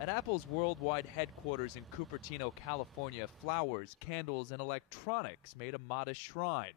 At Apple's worldwide headquarters in Cupertino, California, flowers, candles, and electronics made a modest shrine.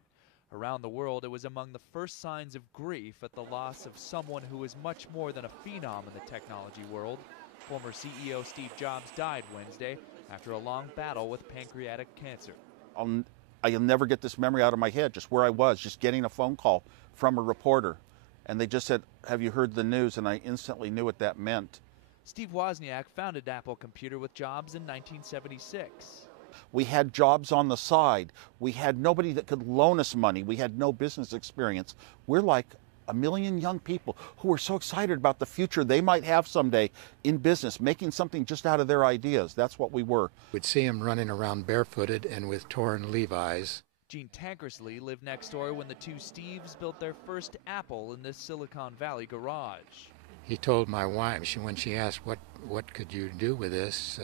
Around the world, it was among the first signs of grief at the loss of someone who is much more than a phenom in the technology world. Former CEO Steve Jobs died Wednesday after a long battle with pancreatic cancer. I'll never get this memory out of my head, just where I was, just getting a phone call from a reporter. And they just said, "Have you heard the news?" And I instantly knew what that meant. Steve Wozniak founded Apple Computer with Jobs in 1976. We had jobs on the side. We had nobody that could loan us money. We had no business experience. We're like a million young people who were so excited about the future they might have someday in business, making something just out of their ideas. That's what we were. We'd see him running around barefooted and with torn Levi's. Gene Tankersley lived next door when the two Steves built their first Apple in this Silicon Valley garage. He told my wife, when she asked, what could you do with this?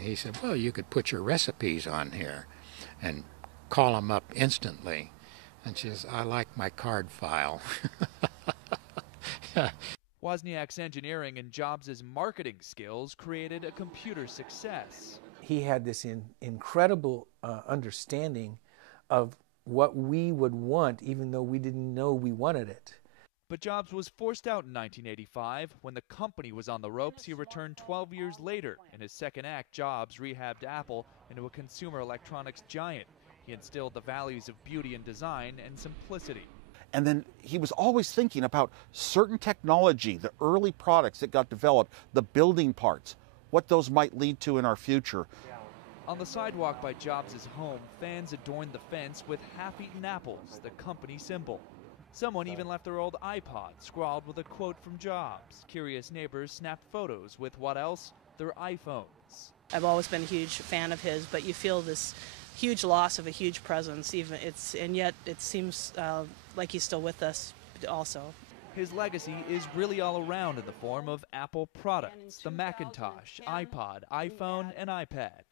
He said, well, you could put your recipes on here and call them up instantly. And she says, I like my card file. Wozniak's engineering and Jobs' marketing skills created a computer success. He had this incredible understanding of what we would want, even though we didn't know we wanted it. But Jobs was forced out in 1985. When the company was on the ropes, he returned 12 years later. In his second act, Jobs rehabbed Apple into a consumer electronics giant. He instilled the values of beauty and design and simplicity. And then he was always thinking about certain technology, the early products that got developed, the building parts, what those might lead to in our future. On the sidewalk by Jobs' home, fans adorned the fence with half-eaten apples, the company symbol. Someone even left their old iPod scrawled with a quote from Jobs. Curious neighbors snapped photos with what else? Their iPhones. I've always been a huge fan of his, but you feel this huge loss of a huge presence, and yet it seems like he's still with us also. His legacy is really all around in the form of Apple products, the Macintosh, iPod, iPhone, and iPad.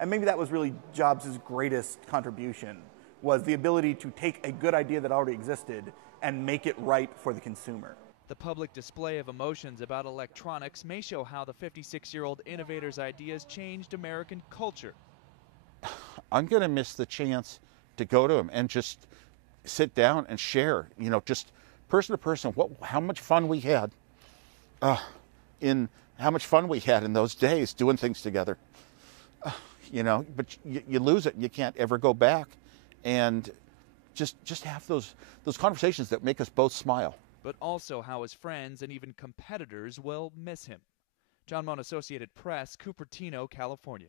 And maybe that was really Jobs' greatest contribution, was the ability to take a good idea that already existed and make it right for the consumer. The public display of emotions about electronics may show how the 56-year-old innovator's ideas changed American culture. I'm going to miss the chance to go to him and just sit down and share, just person to person, how much fun we had in those days doing things together. But you lose it and you can't ever go back. And just have those conversations that make us both smile. But also how his friends and even competitors will miss him. John Moen, Associated Press, Cupertino, California.